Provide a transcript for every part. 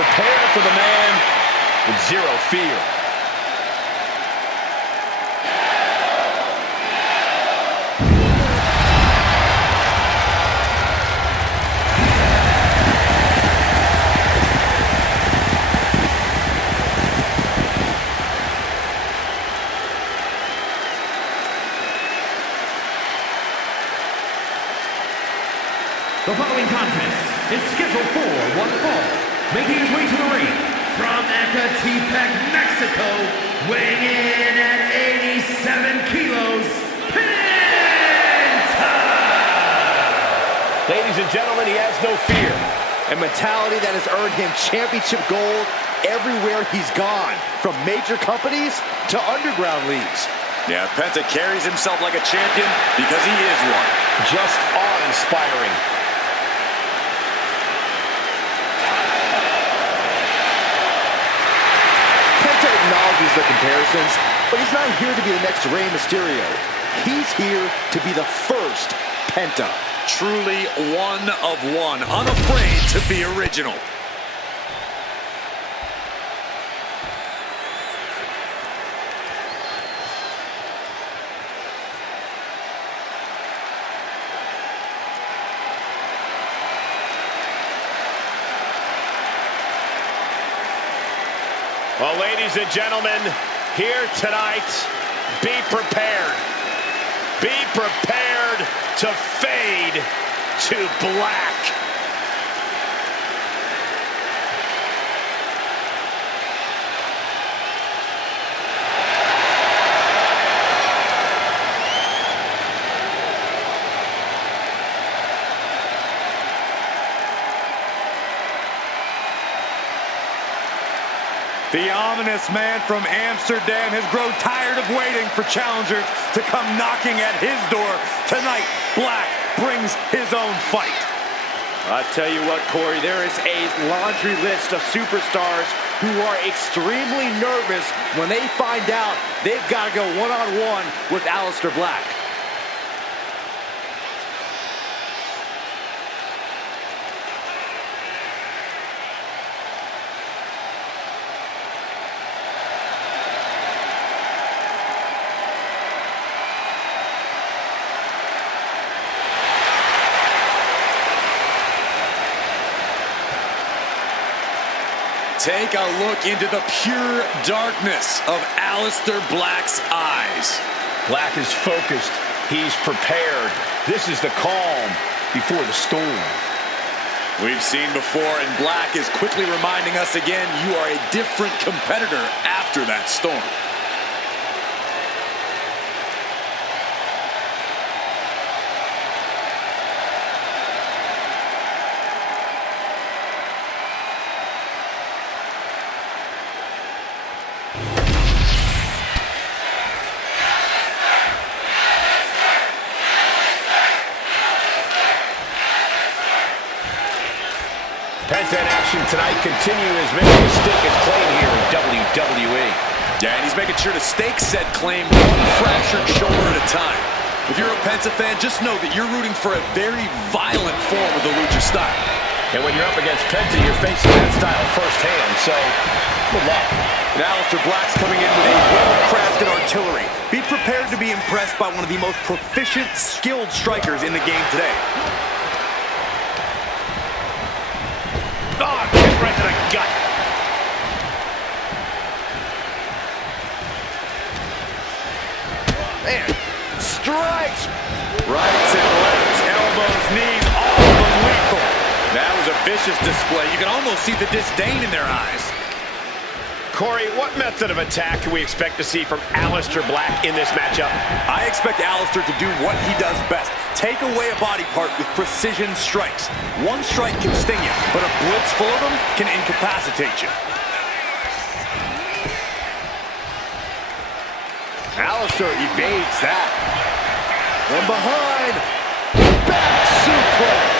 Prepare for the man with zero fear. The following contest is scheduled for one fall. Making his way to the ring from Ecatepec, Mexico, weighing in at 87 kilos, Penta! Ladies and gentlemen, he has no fear. A mentality that has earned him championship gold everywhere he's gone, from major companies to underground leagues. Yeah, Penta carries himself like a champion because he is one. Just awe-inspiring. Acknowledges the comparisons, but he's not here to be the next Rey Mysterio. He's here to be the first Penta. Truly one of one, unafraid to be original. Well, ladies and gentlemen, here tonight, be prepared. Be prepared to fade to black. The ominous man from Amsterdam has grown tired of waiting for challengers to come knocking at his door. Tonight, Black brings his own fight. I tell you what, Corey, there is a laundry list of superstars who are extremely nervous when they find out they've got to go one-on-one with Aleister Black. Take a look into the pure darkness of Aleister Black's eyes. Black is focused. He's prepared. This is the calm before the storm. We've seen before, and Black is quickly reminding us again, you are a different competitor after that storm. Penta in action tonight, continue his mission to stake his claim here in WWE. Yeah, and he's making sure to stake said claim one fractured shoulder at a time. If you're a Penta fan, just know that you're rooting for a very violent form of the Lucha style. And when you're up against Penta, you're facing that style firsthand, so good luck. And Aleister Black's coming in with a well-crafted artillery. Be prepared to be impressed by one of the most proficient, skilled strikers in the game today. Oh, kick right to the gut. Man, strikes! Rights and lefts, elbows, knees, all of them lethal. That was a vicious display. You can almost see the disdain in their eyes. Corey, what method of attack can we expect to see from Aleister Black in this matchup? I expect Aleister to do what he does best. Take away a body part with precision strikes. One strike can sting you, but a blitz full of them can incapacitate you. Aleister evades that. From behind, back suplex.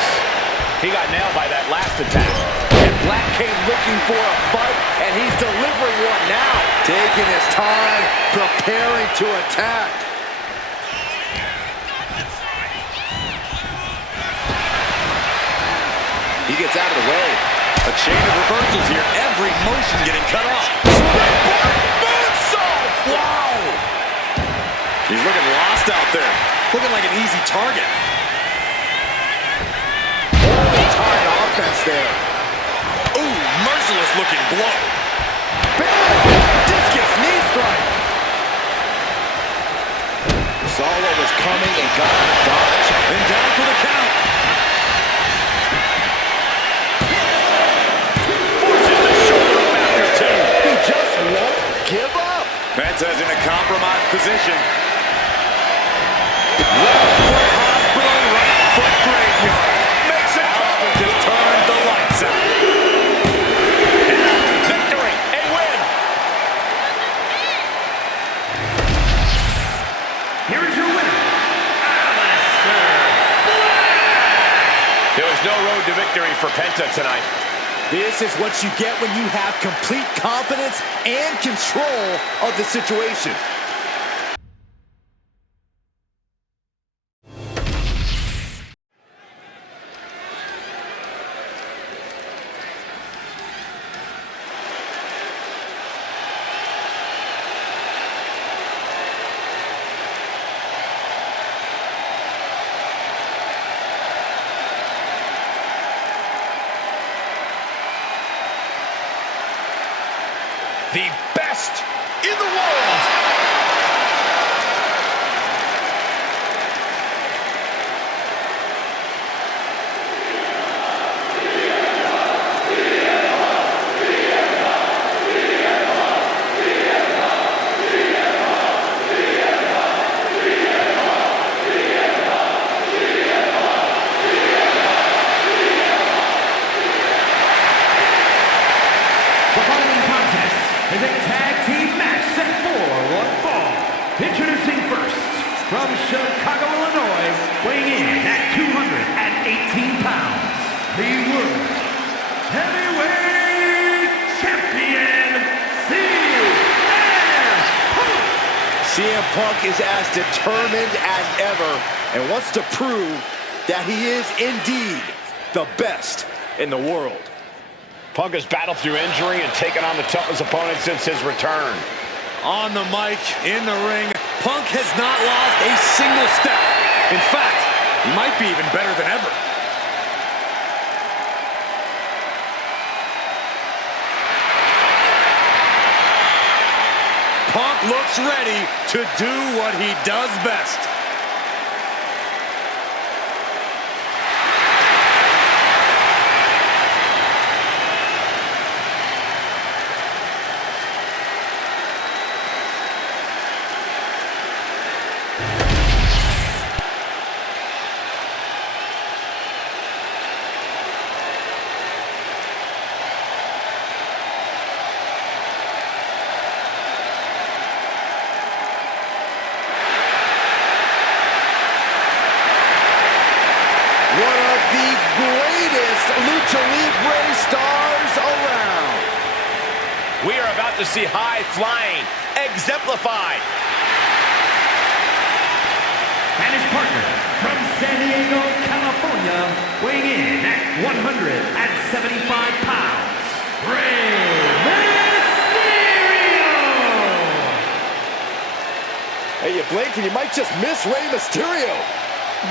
He got nailed by that last attack. And Black came looking for a fight, and he's delivering one now. Taking his time, preparing to attack. He gets out of the way. A chain of reversals here. every motion getting cut off. Springboard moonsault! Wow! He's looking lost out there. Looking like an easy target. Hard offense there. Ooh, merciless looking blow. Bam! Discus knee strike. Saw what was coming and got the dodge. And down for the count. Forces the shoulder up after two. He just won't give up. Penta's in a compromised position. Left foot hospital, right foot graveyard. Makes it cover. Just turned the lights out. And victory, a win. Here is your winner, Aleister Black! There was no road to victory for Penta tonight. This is what you get when you have complete confidence and control of the situation. The best in the world. The following contest is a tag team match set for one fall. Introducing first, from Chicago, Illinois, weighing in at 218 pounds, the World Heavyweight Champion, CM Punk is as determined as ever and wants to prove that he is indeed the best in the world. Punk has battled through injury and taken on the toughest opponent since his return. On the mic, in the ring, Punk has not lost a single step. In fact, he might be even better than ever. Punk looks ready to do what he does best. One of the greatest Lucha Libre stars around. We are about to see high flying exemplified. and his partner from San Diego, California, weighing in at 175 pounds, Rey Mysterio! Hey, you blink and you might just miss Rey Mysterio.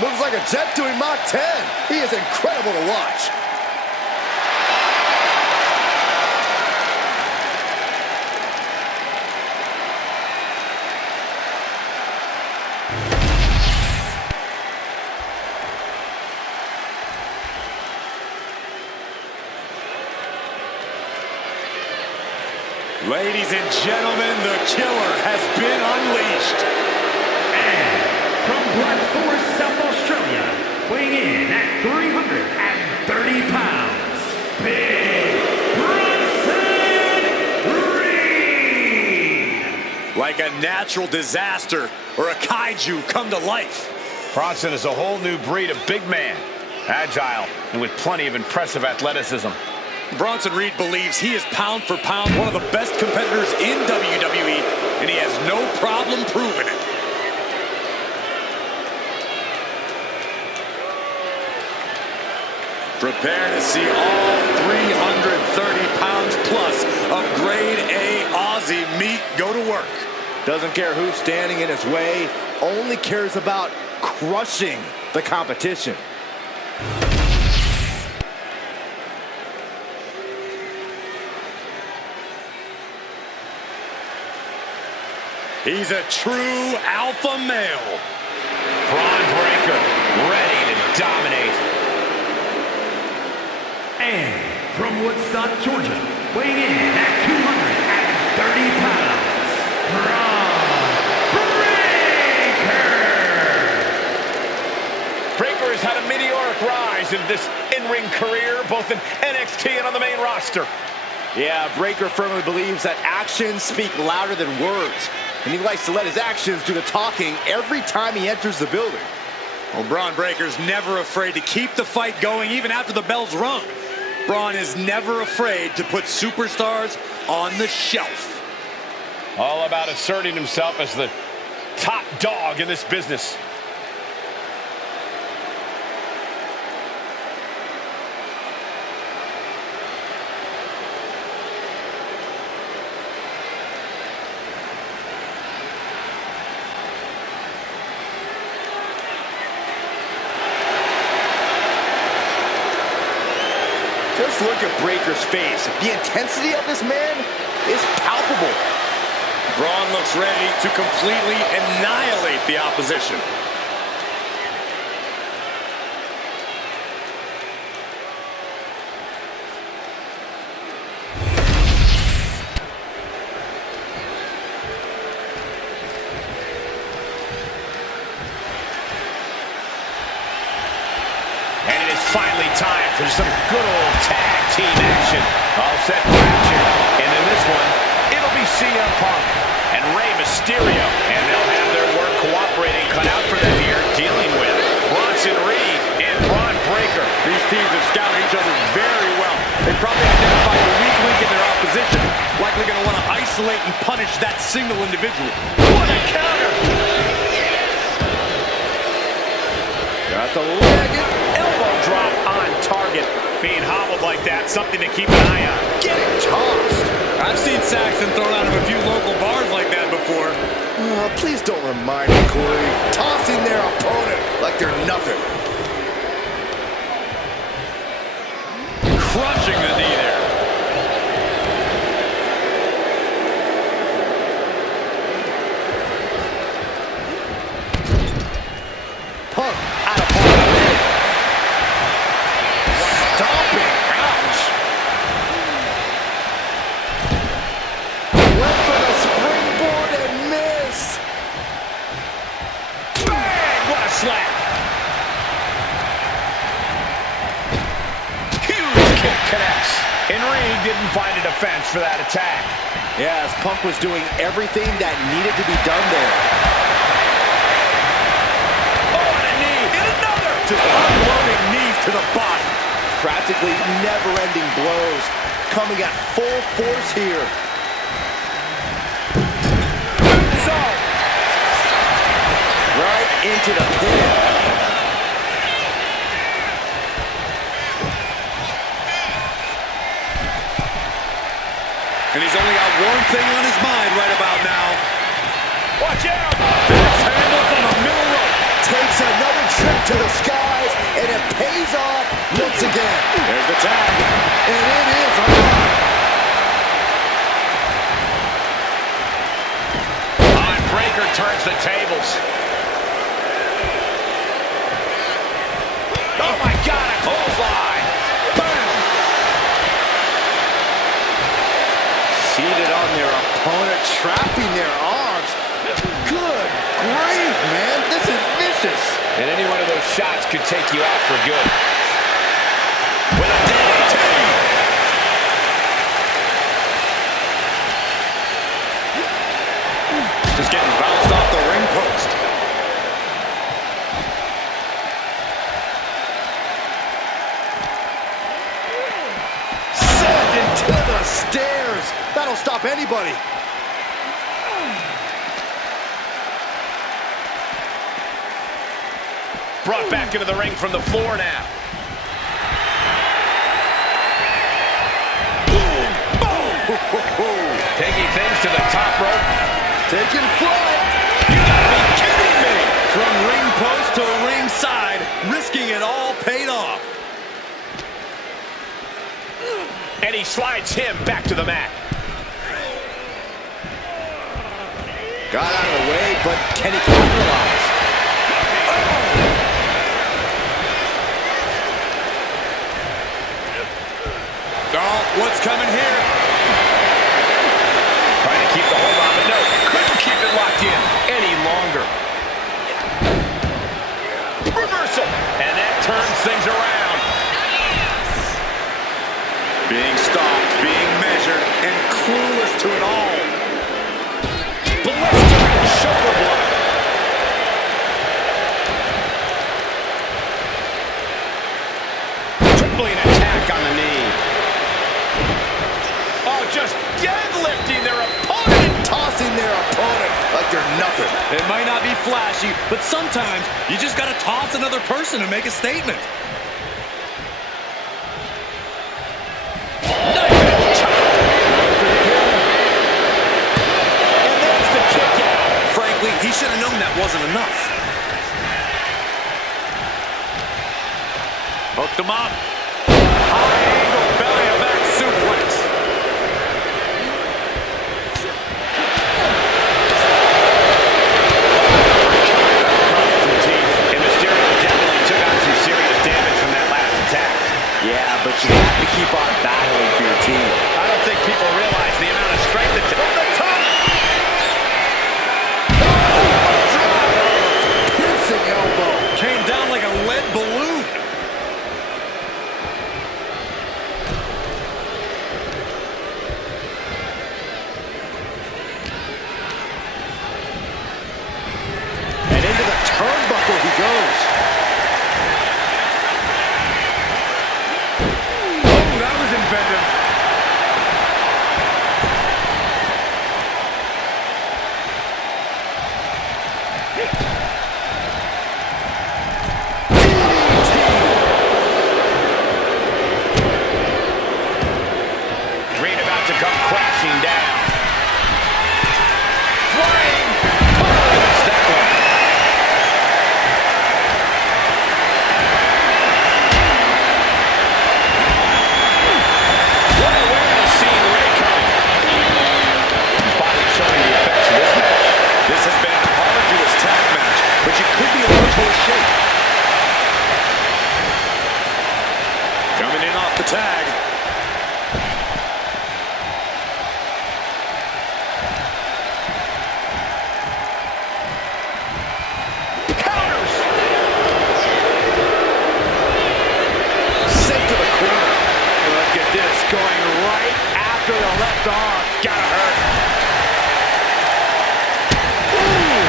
Moves like a jet doing Mach 10. He is incredible to watch. Ladies and gentlemen, the killer has been unleashed. And from Black Forest, South Australia, weighing in at 330 pounds, Big Bronson Reed! Like a natural disaster or a kaiju come to life. Bronson is a whole new breed of big man. Agile and with plenty of impressive athleticism. Bronson Reed believes he is pound for pound one of the best competitors in WWE, and he has no problem proving it. Prepare to see all 330 pounds plus feet, go to work. Doesn't care who's standing in his way, only cares about crushing the competition. He's a true alpha male. Braun Breaker, ready to dominate. And from Woodstock, Georgia, weighing in at 230 pounds, Braun Breaker! Breaker has had a meteoric rise in this in-ring career, both in NXT and on the main roster. Yeah, Breaker firmly believes that actions speak louder than words, and he likes to let his actions do the talking every time he enters the building. Well, Braun Breaker's never afraid to keep the fight going even after the bell's rung. Braun is never afraid to put superstars on the shelf. All about asserting himself as the top dog in this business. Just look at Breaker's face. The intensity of this man is palpable. Braun looks ready to completely annihilate the opposition. And it is finally time for some good old tag team action. All set for action. And in this one, it'll be CM Punk and Rey Mysterio. And they'll have their work cooperating cut out for them here, dealing with Bronson Reed and Braun Breaker. These teams have scouted each other very well. They probably identified the weak link in their opposition. Likely going to want to isolate and punish that single individual. What a counter! Got the leg. Elbow drop on target. Being hobbled like that, something to keep an eye on. Getting tossed. I've seen Saxton thrown out of a few local bars like that before. Please don't remind me, Corey. Tossing their opponent like they're nothing. Crushing the knee there. Punk out of pocket. Stomping. Ouch. Went for the springboard and miss. Bang! What a slap! Huge kick connects. And Reed didn't find a defense for that attack. Yeah, as Punk was doing everything that needed to be done there. Oh, and a knee. And another! Just unloading knees to the body. Practically never-ending blows coming at full force here. So, Right into the pin. And he's only got one thing on his mind right about now. watch out! Axe handle from the middle rope. Takes another trip to the skies, and it pays off once again. There's the tag. And it is on. Breaker turns the tables. Oh my God, a clothesline! Bam! Seated on their opponent, trapping their arms. Good grief, man. This is vicious. And any one of those shots could take you out for good. With a DDT! Just getting bounced off the ring post. Sent into the stairs. That'll stop anybody. Brought back into the ring from the floor now. Taking things to the top rope. Taking flight. You gotta be kidding me! From ring post to ringside, risking it all paid off. And he slides him back to the mat. Got out of the way, but can he capitalize? Oh, what's coming here? Trying to keep the hold on, but no, couldn't keep it locked in any longer. Reversal, and that turns things around. Being stopped, being measured, and clueless to it all. Blistering shoulder block. Tripling attack on the knee. Oh, just deadlifting their opponent. Tossing their opponent like they're nothing. It might not be flashy, but sometimes you just gotta toss another person to make a statement. Knife edge chop. And there's the kick out. Frankly, he should have known that wasn't enough. Hooked him up. High angle belly to back suplex. Yeah, but you have to keep on battling for your team. I don't think people realize the amount of strength that from the top. Piercing elbow. Came down like a lead balloon. And into the turnbuckle he goes. That was inventive. Reed about to come crashing down. Flying. Oh, that's that one. What a way to see Ray coming. His body showing the effects of this match. This has been an arduous tag match, but you could be a little shape. Coming in off the tag. Counters. Sent to the corner. Look at this, going right after the left arm. Gotta hurt. Ooh.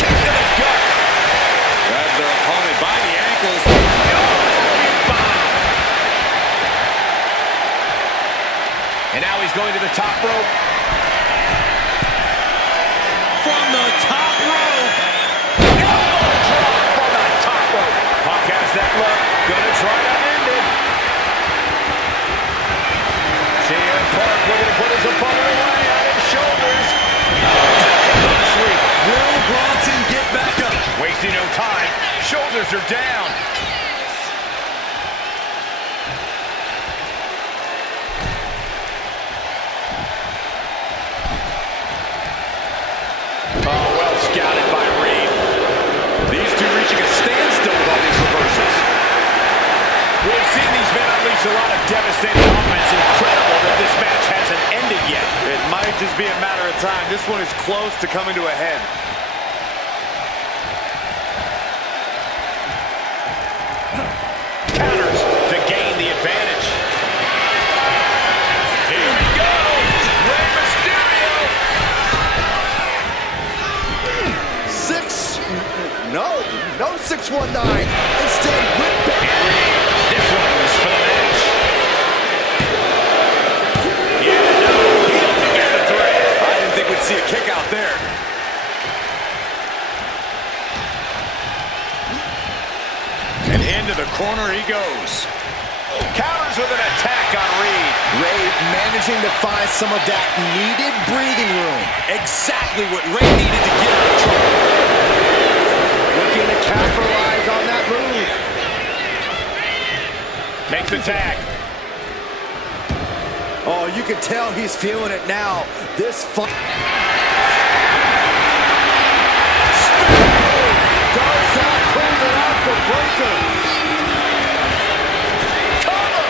Kick to the gut. Grabs their opponent by the ankles. Bomb. And now he's going to the top rope. From the top rope. Elbow drop from the top rope. Punk has that look. Gonna try to end it. CM Punk looking to put his opponent away on his shoulders. Sweet. Will Bronson get back up? Wasting no time. Shoulders are down. Oh, well scouted by Reed. These two reaching a standstill with all these reversals. We've seen these men unleash a lot of devastating offense. Incredible that this match hasn't ended yet. It might just be a matter of time. This one is close to coming to a head. Counters to gain the advantage. Here we go. Rey Mysterio. No 619. Instead, whip back. This one's for the match. Yeah, no, he doesn't get the threat. I didn't think we'd see a kick out there. And into the corner he goes. Counters with an attack on Reed. Ray managed managing to find some of that needed breathing room. Exactly what Ray needed to get out of trouble. Looking to capitalize on that move. Makes the tag. Oh, you can tell he's feeling it now. This fun. Does not clean it out for Breaker. Cover.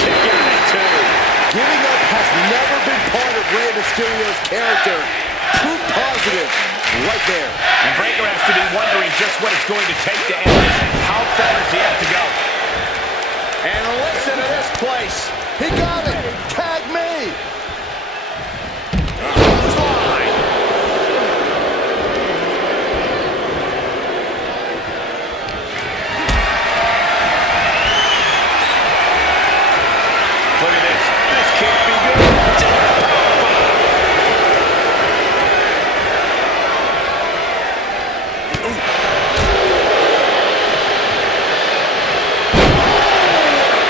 Kick out at 2. Giving up has never been part of Rey Mysterio's character. Proof positive right there. And Breaker has to be wondering just what it's going to take to end this. How far does he have to go? And listen to this place. He got it. Tag me. Clothesline. Look at this. This can't be good.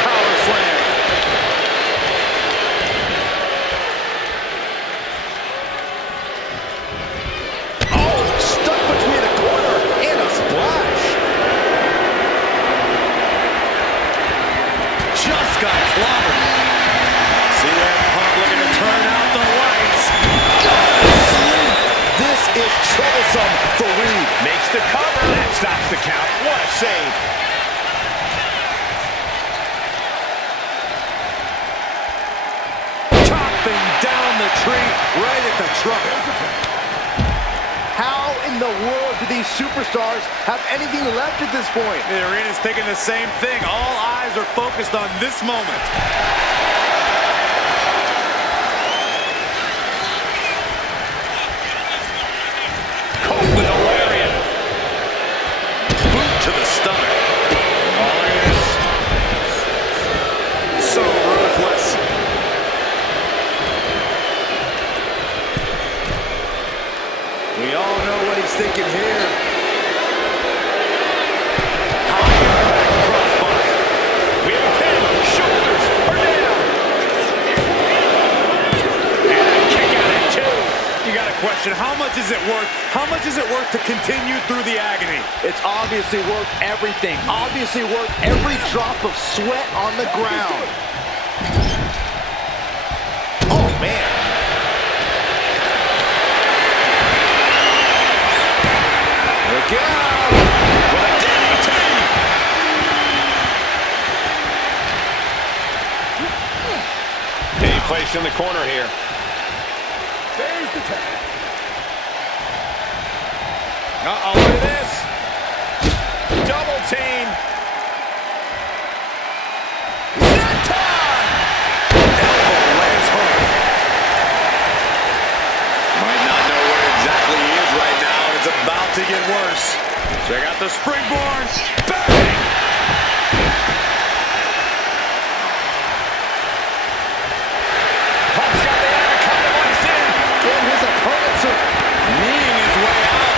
Power slam. Oh, stuck between a corner and a splash. Just got clobbered. CM Punk looking to turn out the lights. This is troublesome for Reed. Makes the cover. That stops the count. What a save. Chopping down the tree right at the trunk. How in the world do these superstars have anything left at this point? The arena's thinking the same thing. All eyes are focused on this moment. Caught with a lariat. Boot to the stomach. Oh, look at this. So ruthless. We all know what he's thinking here. High impact crossbody. We have a pin. Shoulders are down. And a kick out at 2. You got to question, how much is it worth? How much is it worth to continue through the agony? It's obviously worth everything. Obviously worth every drop of sweat on the ground. Oh, man. Look out! With a DDT. Any place in the corner here. There's the tag. Uh-oh, look at this. Double team. Senton! Elbow lands hard. Might not know where exactly he is right now. It's about to get worse. Check out the springboard. Bang! Punk's got the anaconda laced in. And his opponents are Kneeing his way out.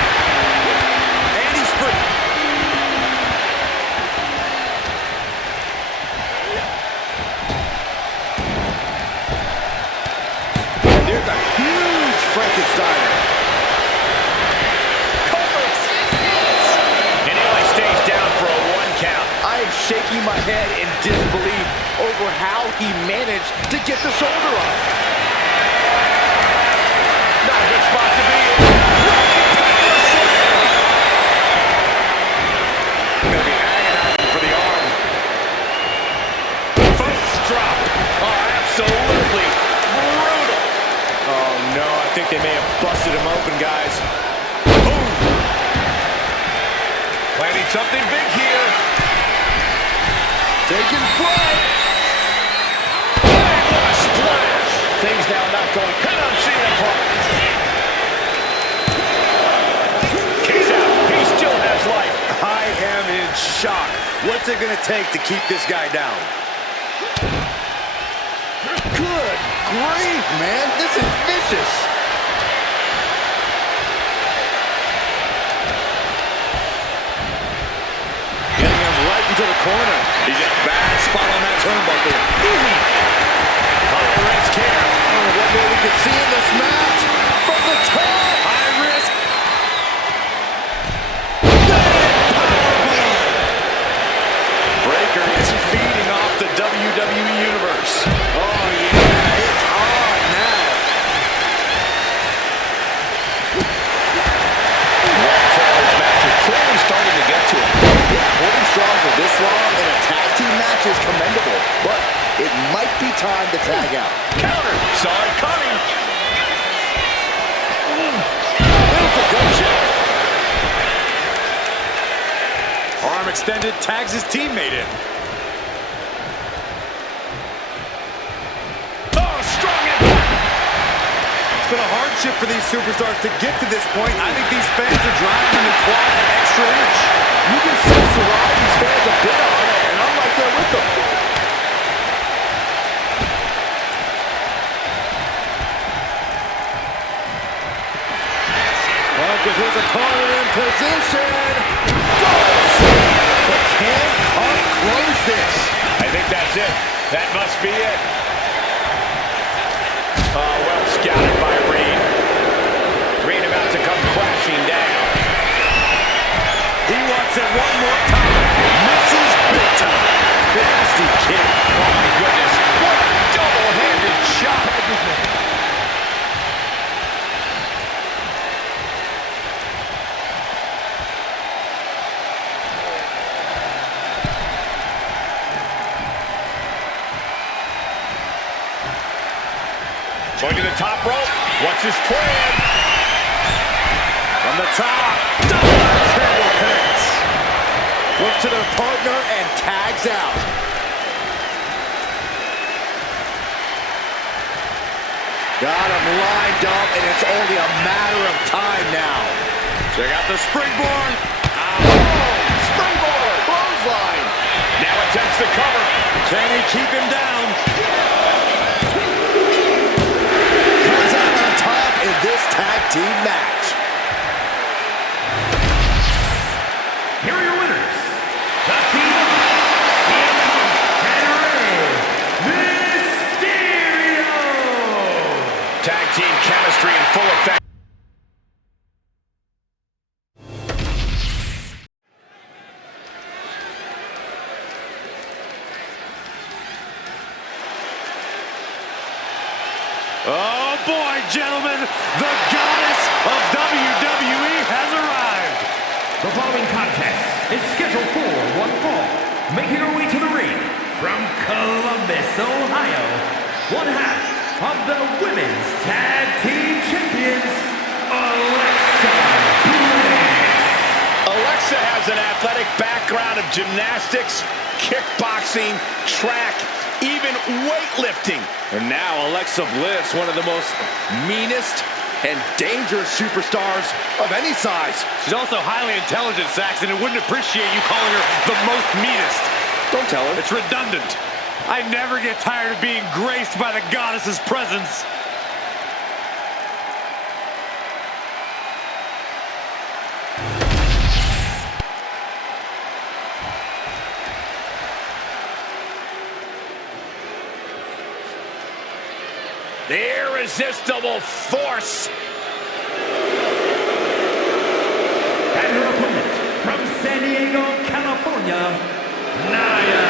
And he's free. There's a huge Frankenstein. And he only stays down for a 1 count. I am shaking my head in disbelief over how he managed to get the shoulder up. Not a good spot to be in. Gonna be agonizing for the arm. First drop. Oh, absolutely brutal. Oh no, I think they may have busted him open, guys. Boom. Planning something big here. Taking flight. Bang, what a splash. Things now not going good on CM Punk. Kicks out. He still has life. I am in shock. What's it going to take to keep this guy down? Good grief, man. This is vicious. Getting him right into the corner. He's in a bad spot on that turnbuckle. High risk here. What more we can see in this match? From the top. High risk. Breaker is feeding off the WWE Universe. Oh, yeah, it's on now. This match is clearly starting to get to him. Yeah, holding strong for this long in a tag team match is commendable, but it might be time to tag out. Counter. Saw it coming. Beautiful gunshot. Arm extended, tags his teammate in. Oh, strong impact. It's been a hardship for these superstars to get to this point. I think these fans are driving them to claw an extra inch. You can sense the ride these fans have been on, and I'm right there with them. With his opponent in position. But can Punk close this? I think that's it. That must be it. Oh, well scouted by Reed. Reed about to come crashing down. He wants it one more time. Misses big time. Nasty kick. Oh, my goodness. What a double-handed shot. Going to the top rope. What's his plan? From the top. Double table pins. Look to their partner and tags out. Got him lined up, and it's only a matter of time now. Check out the springboard. Springboard, clothesline. Now attempts to cover. Can he keep him down? Comes out on top in this tag team match. Here are your winners. The team of CM Punk and Rey Mysterio. Tag team chemistry in full effect. Oh boy, gentlemen, the goddess of WWE has arrived. The following contest is scheduled for one fall. Making her way to the ring from Columbus, Ohio, one half of the Women's Tag Team Champions, Alexa Bliss. Alexa has an athletic background of gymnastics, kickboxing, track, even weightlifting. And now Alexa Bliss, one of the most meanest and dangerous superstars of any size. She's also highly intelligent, Saxon, and wouldn't appreciate you calling her the most meanest. Don't tell her. It's redundant. I never get tired of being graced by the goddess's presence. The irresistible force. And her opponent from San Diego, California, Nia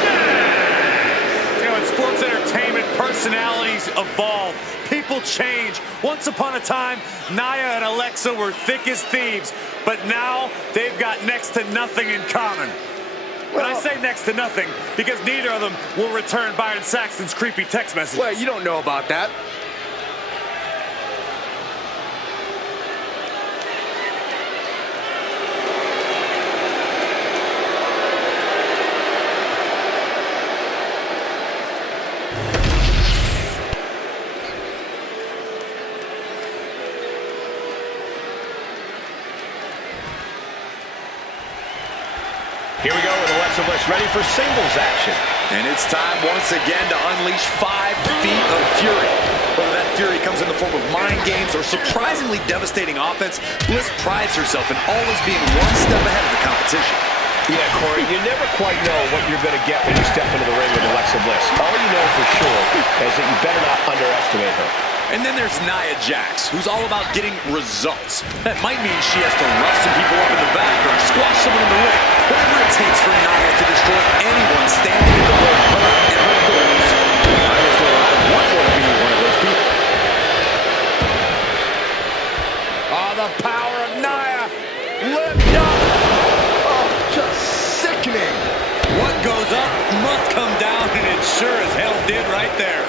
Jax. You know, in sports entertainment, personalities evolve. People change. Once upon a time, Nia and Alexa were thick as thieves, but now they've got next to nothing in common. And I say next to nothing because neither of them will return Byron Saxton's creepy text message. Well, you don't know about that. Here we go with Alexa Bliss ready for singles action. And it's time once again to unleash 5 feet of fury. Whether that fury comes in the form of mind games or surprisingly devastating offense, Bliss prides herself in always being one step ahead of the competition. Yeah, Corey, you never quite know what you're going to get when you step into the ring with Alexa Bliss. All you know for sure is that you better not underestimate her. And then there's Nia Jax, who's all about getting results. That might mean she has to rough some people up in the back or squash someone in the ring. Whatever it takes for Nia to destroy anyone standing in the way of her and her goals. I just know I want to be one of those people. Oh, the power of Nia. Lift up. Oh, just sickening. What goes up must come down, and it sure as hell did right there.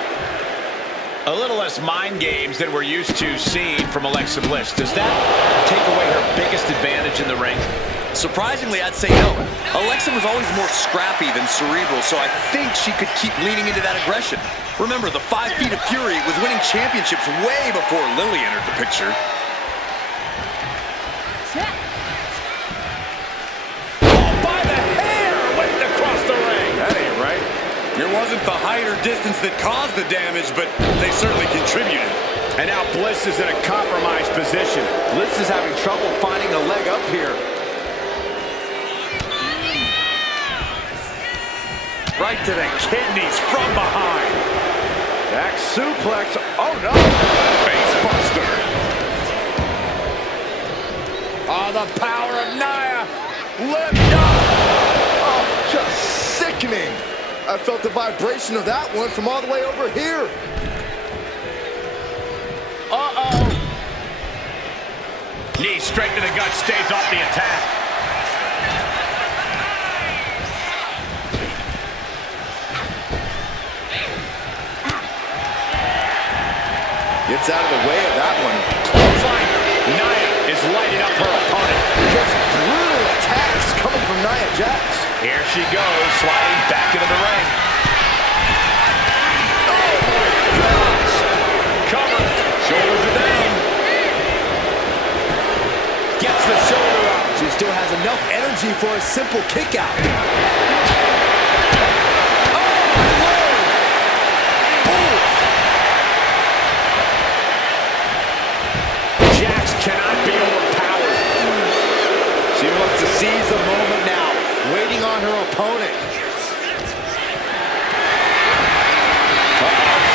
A little less mind games than we're used to seeing from Alexa Bliss. Does that take away her biggest advantage in the ring? Surprisingly, I'd say no. Alexa was always more scrappy than cerebral, so I think she could keep leaning into that aggression. Remember, the 5 Feet of Fury was winning championships way before Lily entered the picture. Oh, by the hair, whipped across the ring. That ain't right. It wasn't the height or distance that caused the damage, but they certainly contributed. And now Bliss is in a compromised position. Bliss is having trouble finding a leg up here. Right to the kidneys from behind. Back suplex. Oh, no. Face buster. Oh, the power of Nia. Lift up. Oh, just sickening. I felt the vibration of that one from all the way over here. Uh-oh. Knee straight to the gut, stays off the attack. Gets out of the way of that one. Clothesline. Nia is lighting up her opponent. Just brutal attacks coming from Nia Jax. Here she goes, sliding back into the ring. Oh, my gosh. Cover. Shoulders are down. Gets the shoulder up. She still has enough energy for a simple kick out. Cannot be overpowered. She wants to seize the moment now, waiting on her opponent.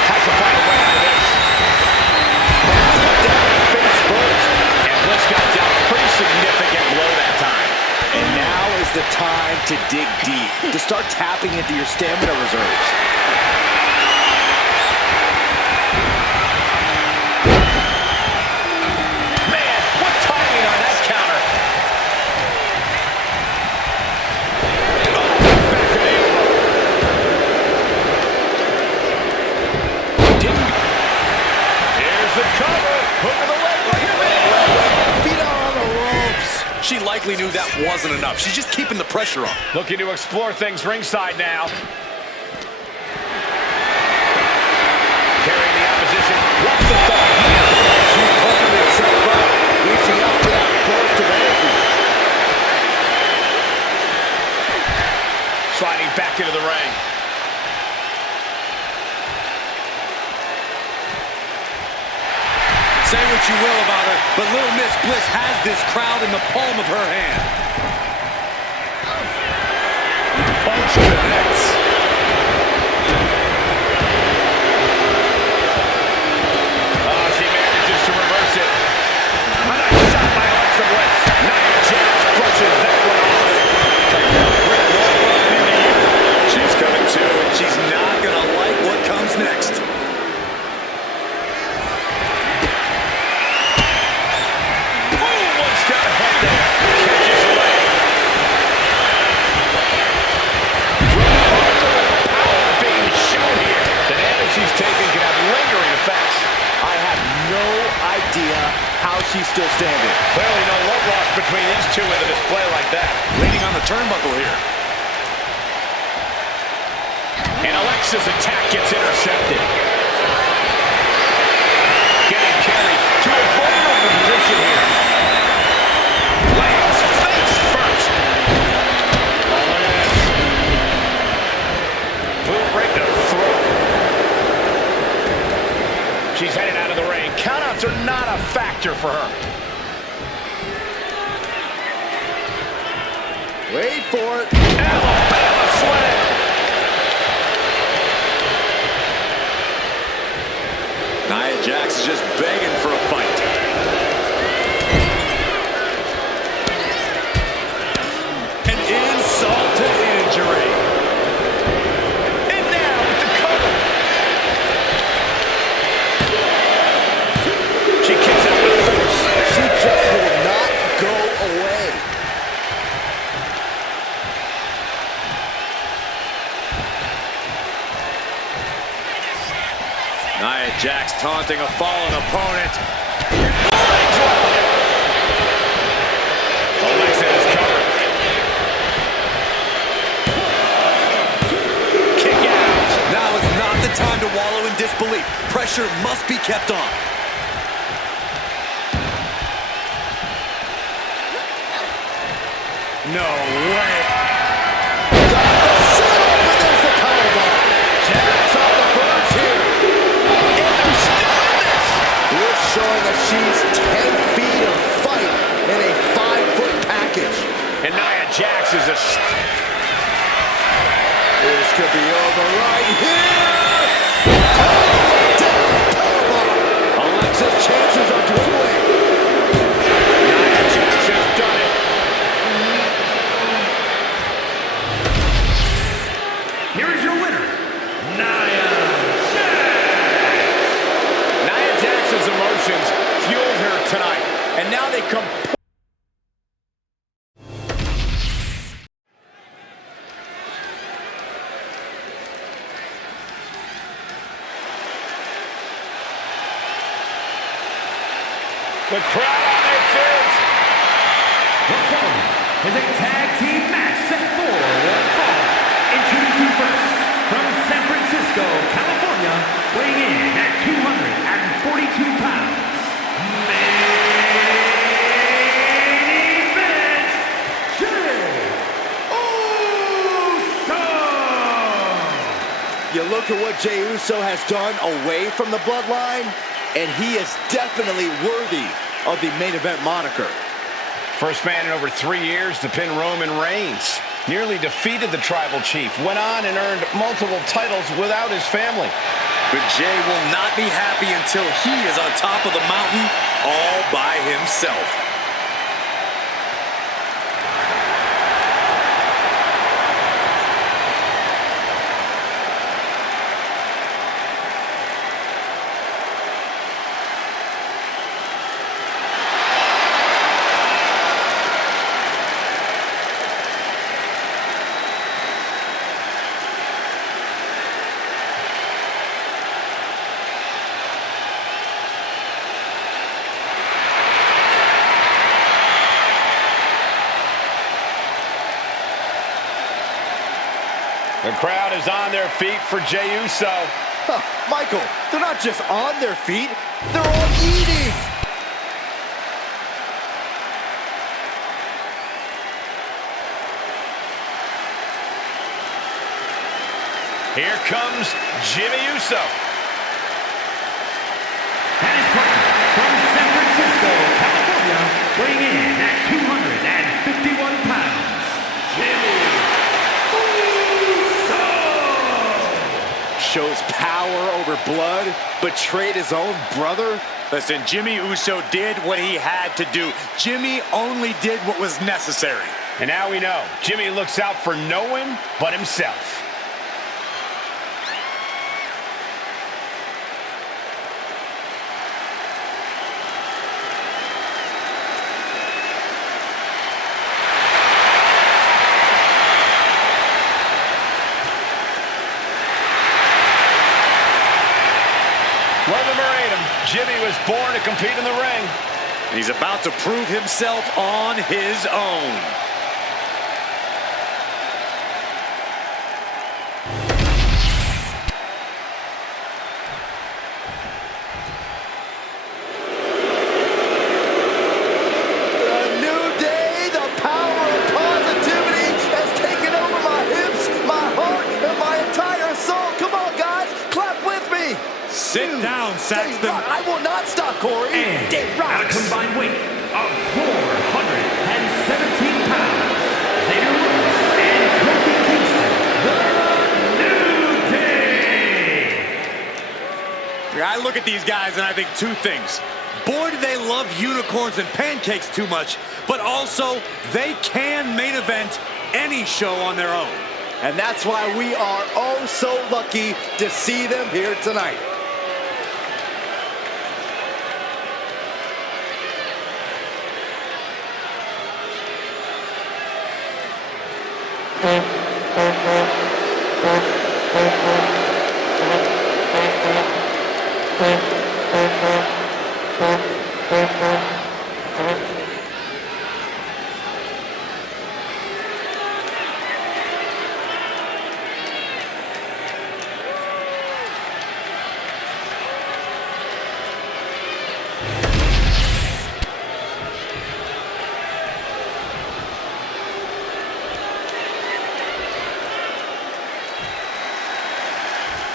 Has to find a way out of this. Face first. And Bliss got dealt a pretty significant blow that time. And now is the time to dig deep, to start tapping into your stamina reserves. She likely knew that wasn't enough. She's just keeping the pressure on. Looking to explore things ringside now. Carrying the opposition. What's the thought? She's pumping herself up, reaching out for that burst of energy. Sliding back into the ring. Say what you will about her, but Little Miss Bliss has this crowd in the palm of her hand. Punch connects. Oh, she manages to reverse it. A nice shot by Alexa Bliss. Nia Jax brushes that one off. Brick wall up in the air. She's coming to, and she's not gonna like what comes next. How she's still standing. Clearly no love lost between these two in a display like that. Leaning on the turnbuckle here. And Alexa's attack gets intercepted. Getting carried to a vulnerable position here. Lands face first. Oh, look at this. Boot right to the throat. She's headed out of the ring. Countouts are not a factor for her. Wait for it. Alabama slam. Nia Jax is just begging for a fight. An insult to injury. And now with the cover. She kicks out with force. She just will not go away. Nia Jax taunting a fallen opponent. Alexa is covered. Kick out. Now is not the time to wallow in disbelief. Pressure must be kept on. No way. There's the powerbomb. Jax on the verge here. And they're still in this. We're showing that she's 10 feet of fight in a 5-foot package. And Nia Jax is a... This could be over right here. Oh, down powerbomb. Alexa's chances are dwindling. Nia Jax has done it. Here is your winner, Nia Nia Jax's emotions fueled her tonight. And now they come... The crowd on their feet. The following is a tag team match set for one fall. Introducing first, from San Francisco, California, weighing in at 242 pounds, main event, Jey Uso! You look at what Jey Uso has done away from the bloodline, and he is definitely worthy of the main event moniker. First man in over 3 years to pin Roman Reigns. Nearly defeated the tribal chief. Went on and earned multiple titles without his family. But Jey will not be happy until he is on top of the mountain all by himself. The crowd is on their feet for Jey Uso. Huh, Michael, they're not just on their feet, they're all eating. Here comes Jimmy Uso. And his partner, from San Francisco, California, weighing in at 251 pounds, Jimmy Uso! Shows power over blood, betrayed his own brother. Listen, Jimmy Uso did what he had to do. Jimmy only did what was necessary. And now we know, Jimmy looks out for no one but himself. Word verbatim, Jimmy was born to compete in the ring. And he's about to prove himself on his own. A new day, the power of positivity has taken over my hips, my heart, and my entire soul. Come on, guys, clap with me. Sit down, Saxton. I will not stop, Corey. And It at a rocks. combined weight of 417 pounds, Xavier I look at these guys and I think two things. Boy, do they love unicorns and pancakes too much, but also they can main event any show on their own. And that's why we are oh so lucky to see them here tonight.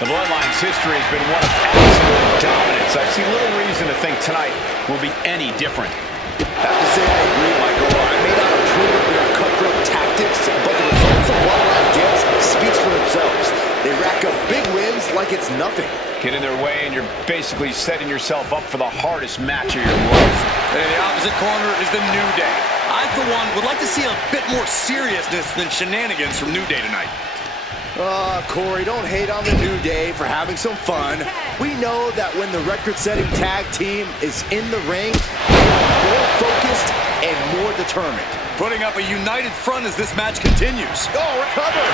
The Bloodline's history has been one of absolute dominance. I see little reason to think tonight will be any different. I have to say I agree, Michael. I may not approve of their cutthroat tactics, but the results of Bloodline gets speaks for themselves. They rack up big wins like it's nothing. Get in their way and you're basically setting yourself up for the hardest match of your life. And in the opposite corner is the New Day. I, for one, would like to see a bit more seriousness than shenanigans from New Day tonight. Corey, don't hate on the New Day for having some fun. We know that when the record-setting tag team is in the ring, they're more focused and more determined. Putting up a united front as this match continues. Oh, recover!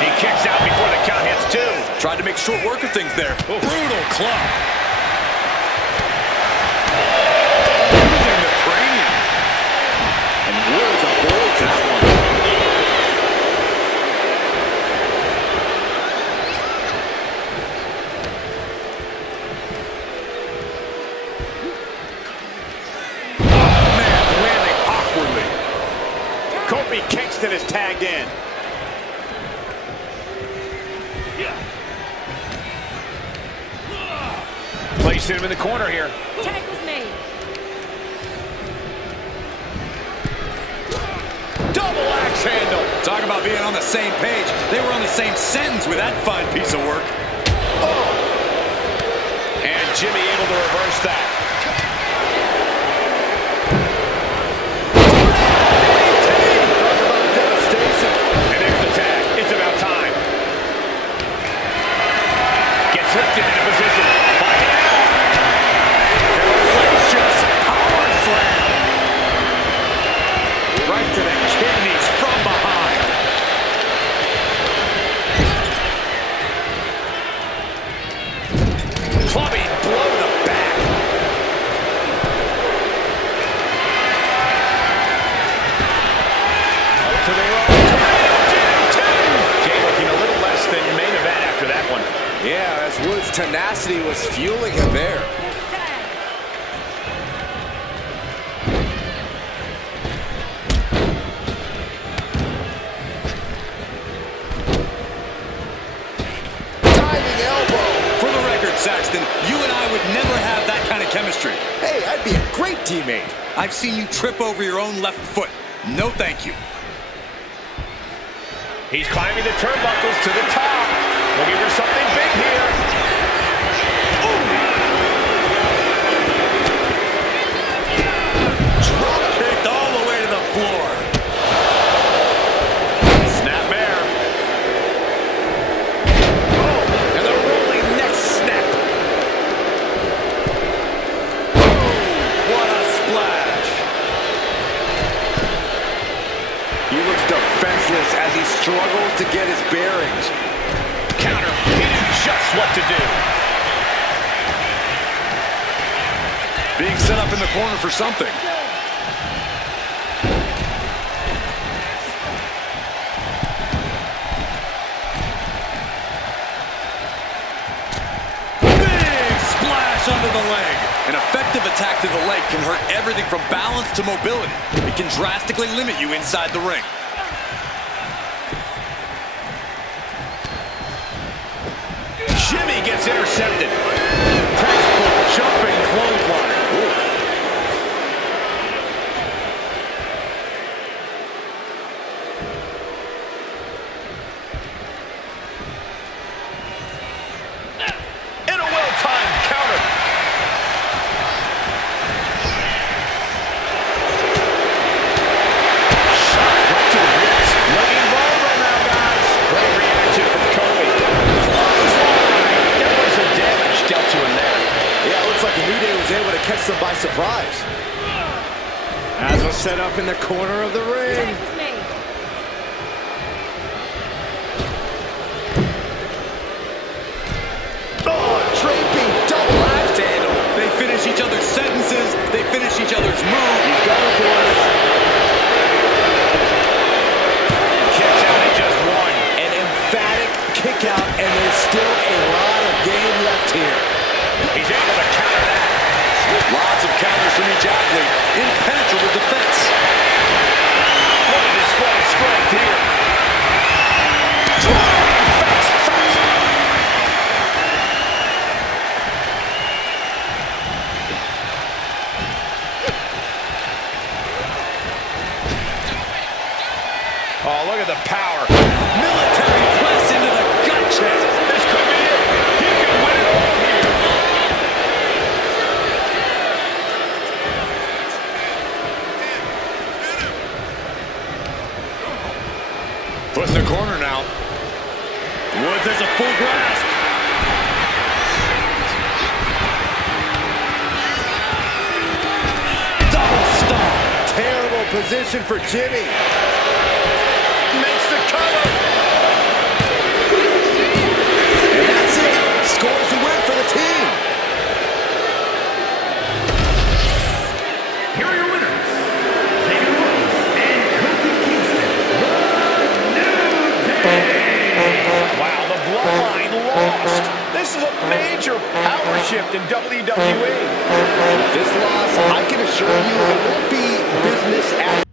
He kicks out before the count hits two. Tried to make short work of things there. Ooh. Brutal club. Where's a ball to that one? Oh, man, landing awkwardly. Kofi Kingston is tagged in. Placing him in the corner here. Tag was made. Double axe handle. Talk about being on the same page. They were on the same sentence with that fine piece of work. Oh. And Jimmy able to reverse that. Talk about devastation. And there's the tag. It's about time. Gets lifted into position. Fighting out. Delicious power slam. Right to the kidneys from behind. Clubbing blow to the back. Up to the rope. Jay looking a little less than main event after that one. Yeah, as Wood's tenacity was fueling him there. Tag. Diving elbow. For the record, Saxton, you and I would never have that kind of chemistry. Hey, I'd be a great teammate. I've seen you trip over your own left foot. No thank you. He's climbing the turnbuckles to the top. Looking for something big here. Drop kicked all the way to the floor. Snapmare. Oh, and the rolling neck snap. What a splash. He looks defenseless as he struggles to get his bearings. Counter. He knew just what to do. Being set up in the corner for something. Big splash under the leg. An effective attack to the leg can hurt everything from balance to mobility. It can drastically limit you inside the ring. Jimmy gets intercepted. Textbook jumping clothesline. surprise. As was set up in the corner of the ring. Oh, draping double axe handle. They finish each other's sentences. They finish each other's moves. He's going for it. Kicks out at just one. An emphatic kick out, and there's still a lot of game left here. He's able to counter that. Lots of counters from each athlete. Impenetrable defense. What a display of strength here. Face first. Oh, look at the power. Military press into the gut check. This could be it. He can win it all here. Put in the corner now. Woods has a full grasp. Double stomp. Terrible position for Jimmy. Makes the cover. And that's it. Scores the win for the team. Here are your winners, Xavier Woods and Kofi Kingston, the New Day. Wow, the bloodline lost. This is a major power shift in WWE. This loss, I can assure you, it won't be business as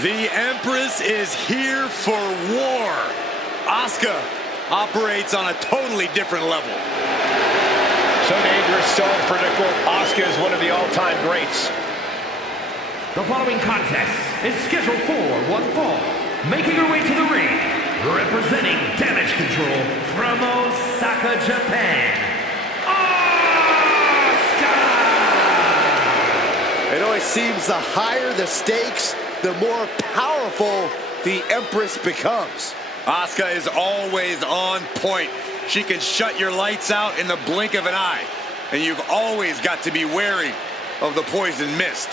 The Empress is here for war. Asuka operates on a totally different level. So dangerous, so unpredictable. Asuka is one of the all-time greats. The following contest is scheduled for one fall. Making her way to the ring, representing Damage Control from Osaka, Japan, Asuka! it always seems the higher the stakes, the more powerful the Empress becomes. Asuka is always on point. She can shut your lights out in the blink of an eye. And you've always got to be wary of the poison mist.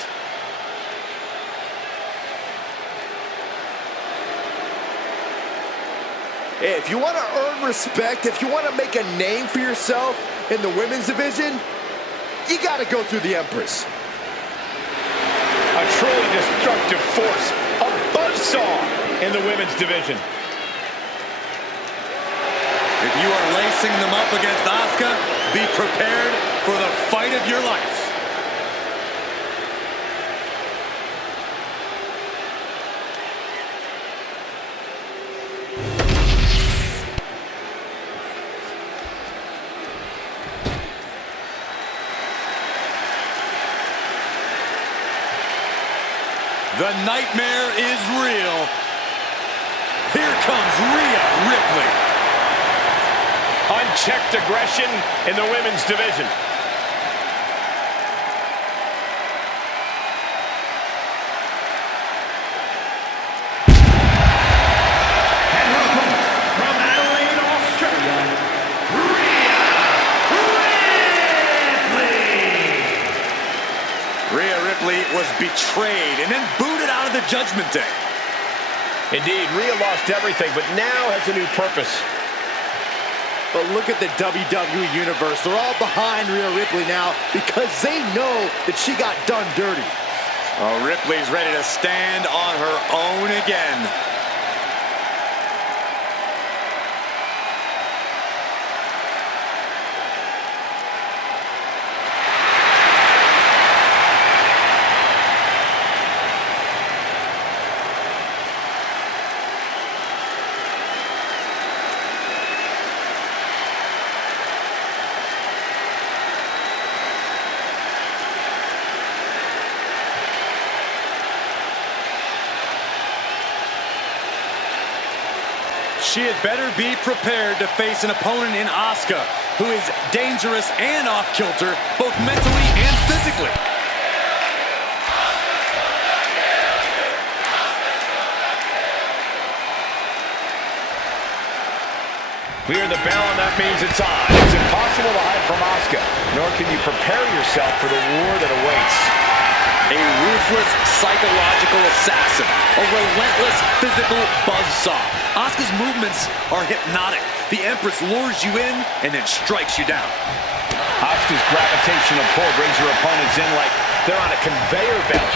Hey, if you want to earn respect, if you want to make a name for yourself in the women's division, you got to go through the Empress. A truly destructive force, a buzzsaw in the women's division. If you are lacing them up against Asuka, be prepared for the fight of your life. The nightmare is real. Here comes Rhea Ripley. Unchecked aggression in the women's division. And her opponent from Adelaide, Australia, Rhea Ripley! Rhea Ripley was betrayed and then booted out of the Judgment Day. Indeed, Rhea lost everything, but now has a new purpose. But look at the WWE Universe. They're all behind Rhea Ripley now because they know that she got done dirty. Oh, Ripley's ready to stand on her own again. She had better be prepared to face an opponent in Asuka who is dangerous and off-kilter, both mentally and physically. We hear the bell, and that means it's on. It's impossible to hide from Asuka, nor can you prepare yourself for the war that awaits. A ruthless psychological assassin, a relentless physical buzzsaw. Asuka's movements are hypnotic. The Empress lures you in and then strikes you down. Asuka's gravitational pull brings your opponents in like they're on a conveyor belt.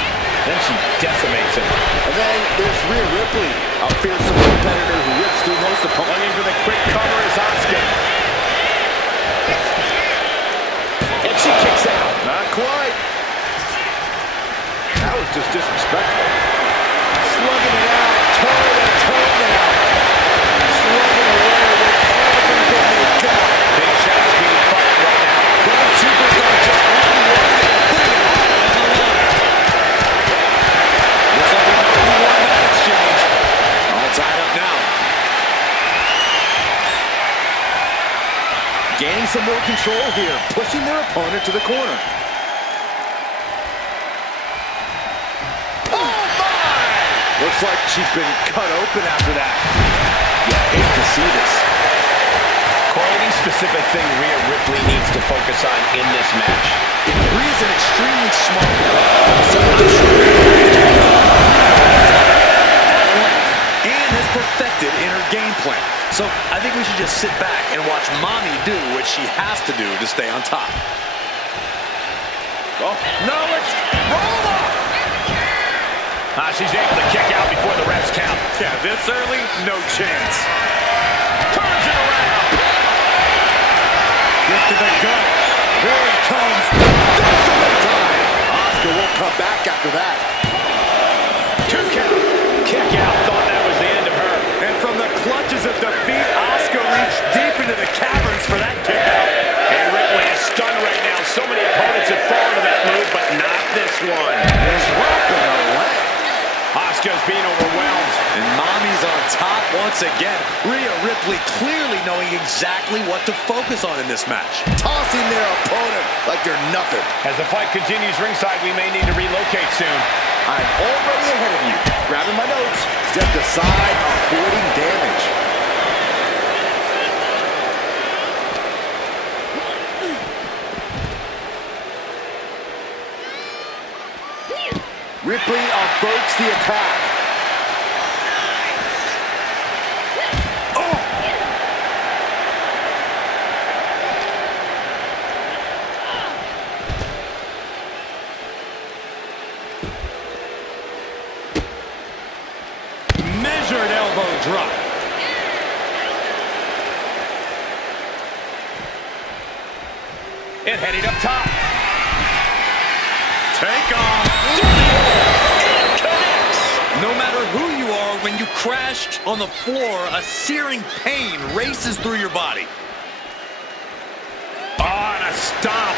Then she decimates them. And then there's Rhea Ripley, a fearsome competitor who rips through most opponents. Looking for the quick cover is Asuka. And she kicks out. Not quite. That was just disrespectful. Slugging it out, toe to toe now. Slugging away with everything they've got. Big shots being fired right now. Both superstars just putting it all on the line. Looks like we know who won that exchange. All tied up now. Gaining some more control here, pushing their opponent to the corner. Looks like she's been cut open after that. You hate to see this. Corey, any specific thing Rhea Ripley needs to focus on in this match? Rhea's an extremely smart girl, so I'm sure and has perfected in her game plan. So I think we should just sit back and watch Mommy do what she has to do to stay on top. Oh, no, it's roll up! She's able to kick out before the refs count. Yeah, this early, no chance. Turns it around. Kick to the gut. Here it comes. That's the right time. Asuka won't come back after that. 2 count. Kick out. Thought that was the end of her. And from the clutches of defeat, Asuka reached deep into the caverns for that kick out. And Ripley is stunned right now. So many opponents have fallen to that move, but not this one. There's wrapping her leg. Asuka's being overwhelmed. And Mommy's on top once again. Rhea Ripley clearly knowing exactly what to focus on in this match. Tossing their opponent like they're nothing. As the fight continues ringside, we may need to relocate soon. I'm already ahead of you. Grabbing my notes. Stepped aside, avoiding damage. Ripley averts the attack. Measured elbow drop. And heading up top. Take off. No matter who you are, when you crash on the floor, a searing pain races through your body. On a stomp.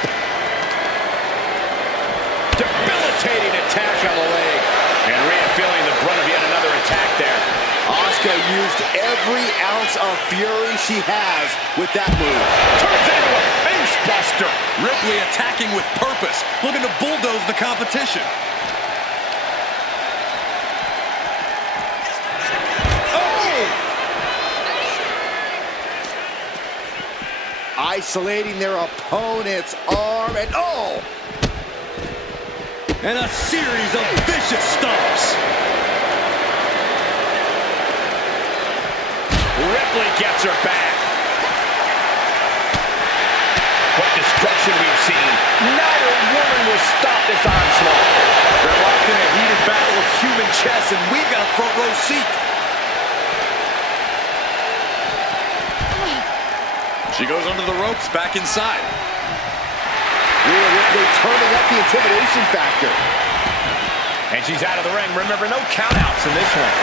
Debilitating attack on the leg. And Rhea feeling the brunt of yet another attack there. Asuka used every ounce of fury she has with that move. Turns into a face buster. Ripley attacking with purpose, looking to bulldoze the competition. Isolating their opponent's arm and And a series of vicious stomps. Ripley gets her back. What destruction we've seen. Not a woman will stop this onslaught. They're locked in a heated battle of human chess, and we've got a front row seat. She goes under the ropes, back inside. Rhea Ripley turning up the intimidation factor. And she's out of the ring. Remember, no countouts in this one.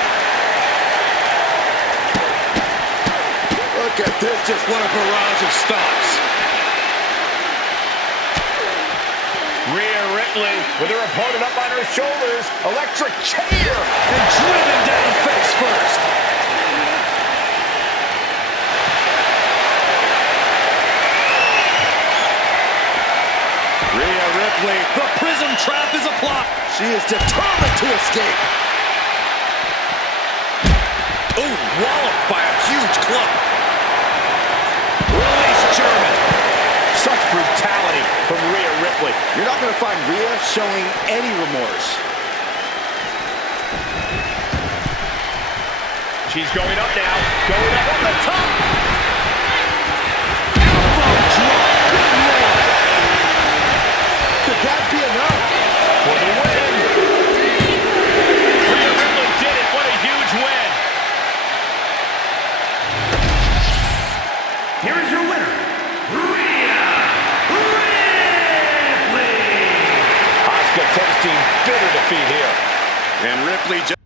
Look at this, just What a barrage of stomps. Rhea Ripley with her opponent up on her shoulders. Electric chair. And driven down face first. The prism trap is applied. She is determined to escape. Oh, walloped by a huge club. Release German. Such brutality from Rhea Ripley. You're not going to find Rhea showing any remorse. She's going up now. Going up on the top. Could that be enough? For the win. Rhea Ripley did it. What a huge win. Here is your winner, Rhea Ripley. Asuka tasting bitter defeat here. And Ripley just...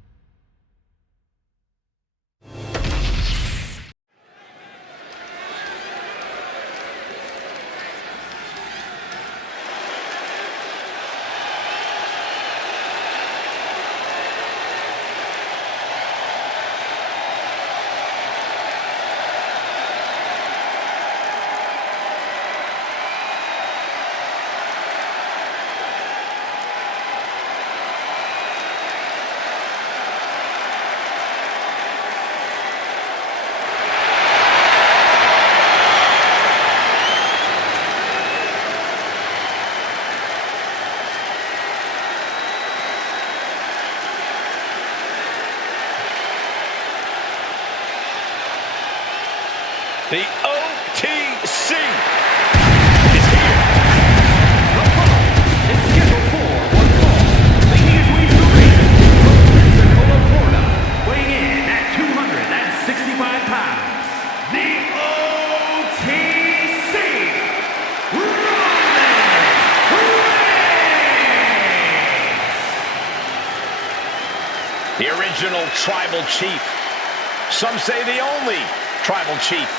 The OTC is here. The fall is scheduled for one fall, making his way to the ring from Pensacola, Florida, weighing in at 265 pounds, the OTC, Roman Reigns. The original tribal chief. Some say the only tribal chief.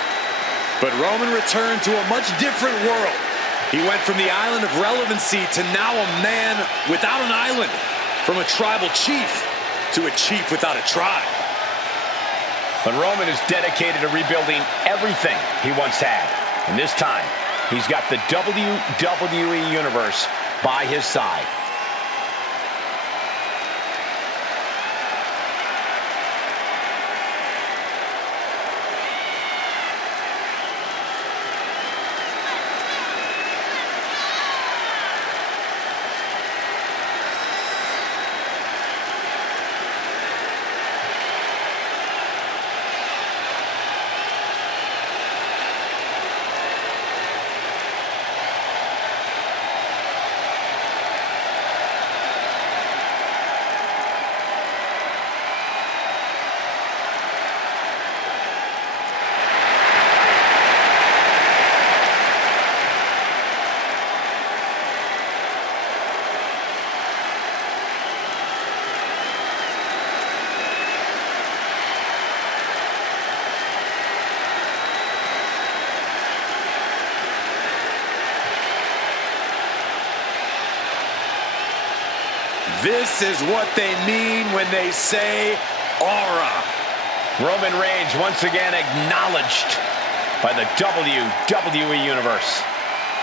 But Roman returned to a much different world. He went from the island of relevancy to now a man without an island. From a tribal chief to a chief without a tribe. But Roman is dedicated to rebuilding everything he once had. And this time, he's got the WWE Universe by his side. This is what they mean when they say aura. Roman Reigns once again acknowledged by the WWE Universe.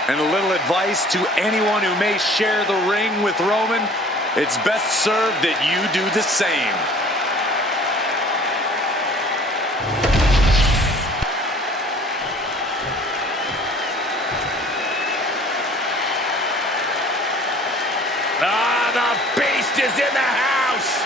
And a little advice to anyone who may share the ring with Roman, it's best served that you do the same. The beast is in the house!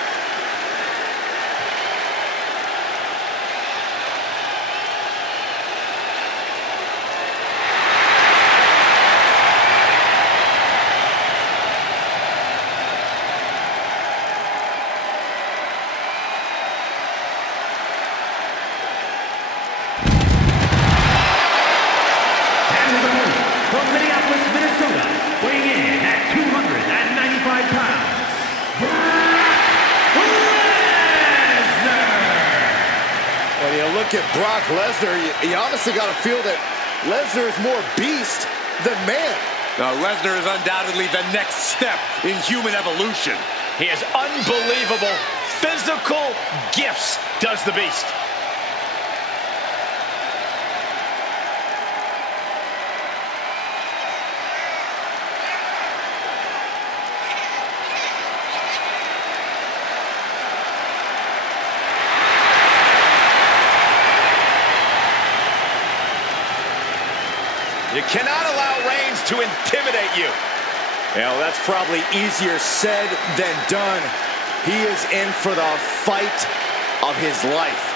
And his opponent from Minneapolis, Minnesota, weighing in at 295 pounds, Brock Lesnar. When you look at Brock Lesnar, you honestly got to feel that Lesnar is more beast than man. Now, Lesnar is undoubtedly the next step in human evolution. He has unbelievable physical gifts, does the beast. You cannot allow Reigns to intimidate you. Well, that's probably easier said than done. He is in for the fight of his life.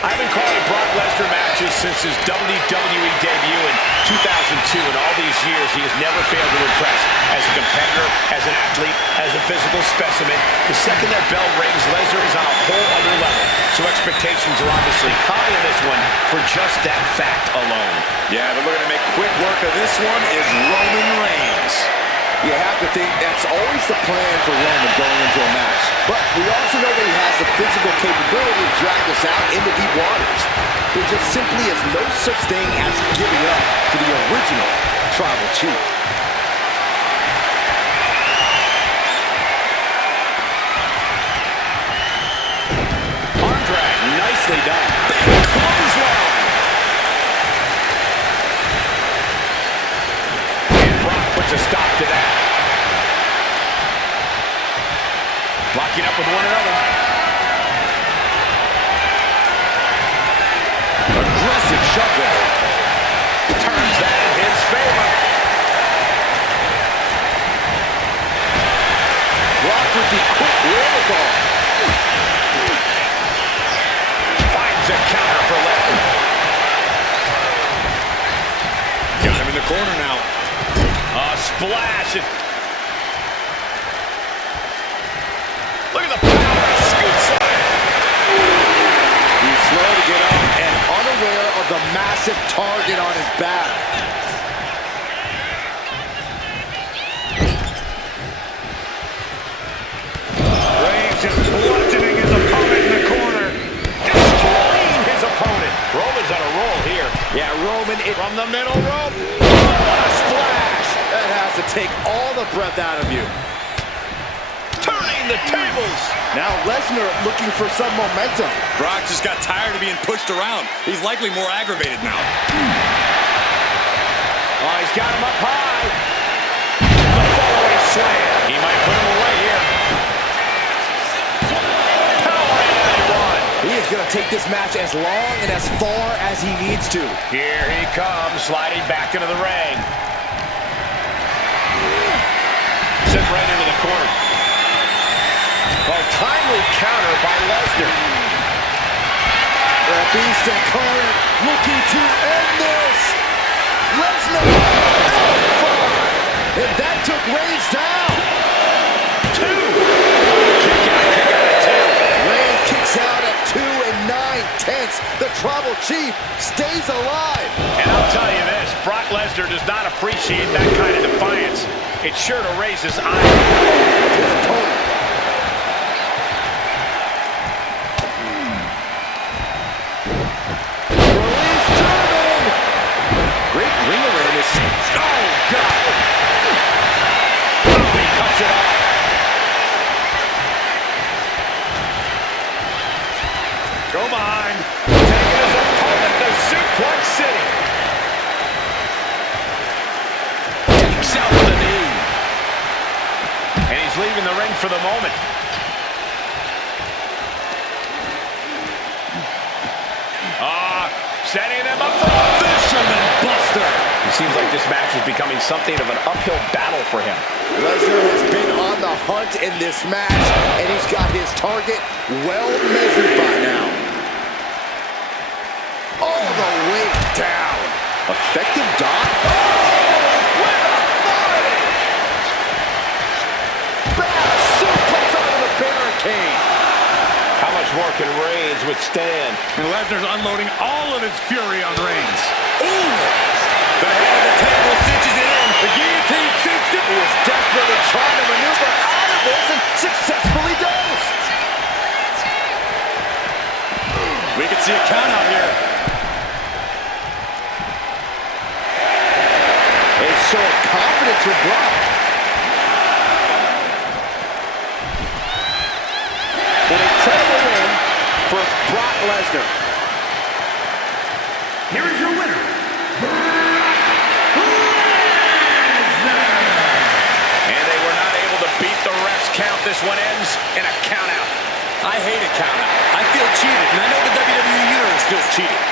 I've been calling Brock Lesnar matches since his WWE debut in 2002. In all these years, he has never failed to impress. As a competitor, as an athlete, as a physical specimen, the second that bell rings, Lesnar is on a whole other level. So expectations are obviously high in this one for just that fact alone. Yeah, but looking to make quick work of this one is Roman Reigns. You have to think that's always the plan for Roman going into a match. But we also know that he has the physical capability to drag us out into deep waters. There just simply is no such thing as giving up to the original Tribal Chief. Arm drag, nicely done. Big clothesline. And Brock puts a stop to that. Locking up with one another. Aggressive shove there. Turns that in his favor. Brock with the quick wherewithal. Finds a counter for Lesnar. Got him in the corner now. A splash. Look at the power. He scoots on it. He's slow to get up and unaware of the massive target on his back. Reigns just bludgeoning his opponent in the corner. Destroying his opponent. Roman's on a roll here. Yeah, Roman From the middle rope. What a splash. that has to take all the breath out of you. Turning the tables. Now Lesnar looking for some momentum. Brock just got tired of being pushed around. He's likely more aggravated now. Oh, he's got him up high. The following slam. He might put him away here. Powering everyone. He is going to take this match as long and as far as he needs to. Here he comes, sliding back into the ring. Sent right into the corner. Oh, timely counter by Lesnar. The Beast incarnate looking to end this. Lesnar, L5. And that took Reigns down. 2. Kick out at 2. Reigns kicks out at 2 and 9/10. The Tribal Chief stays alive. And I'll tell you this, Brock Lesnar does not appreciate that kind of defiance. It's sure to raise his ire. His opponent. Release German. Great ring awareness. Oh, God. Oh, he cuts it off. Go behind. Taking his opponent to Suplex City. Takes out the knee. And he's leaving the ring for the moment. Setting him up for a Fisherman Buster. It seems like this match is becoming something of an uphill battle for him. Lesnar has been on the hunt in this match, and he's got his target well measured by now. All the way down. Effective dot. Oh, with authority. Back suplex onto the barricade. How much more can Reigns withstand? And Lesnar's unloading all of his fury on Reigns. Ooh. The head of the table cinches it in. The guillotine cinched it. He is desperately trying to maneuver out of this and successfully does. We can see a count out here. A show of confidence from Brock. An incredible win for Brock Lesnar. Here is your winner, Brock Lesnar. And they were not able to beat the ref's count. This one ends in a countout. I hate a countout. I feel cheated, and I know the WWE Universe feels cheated.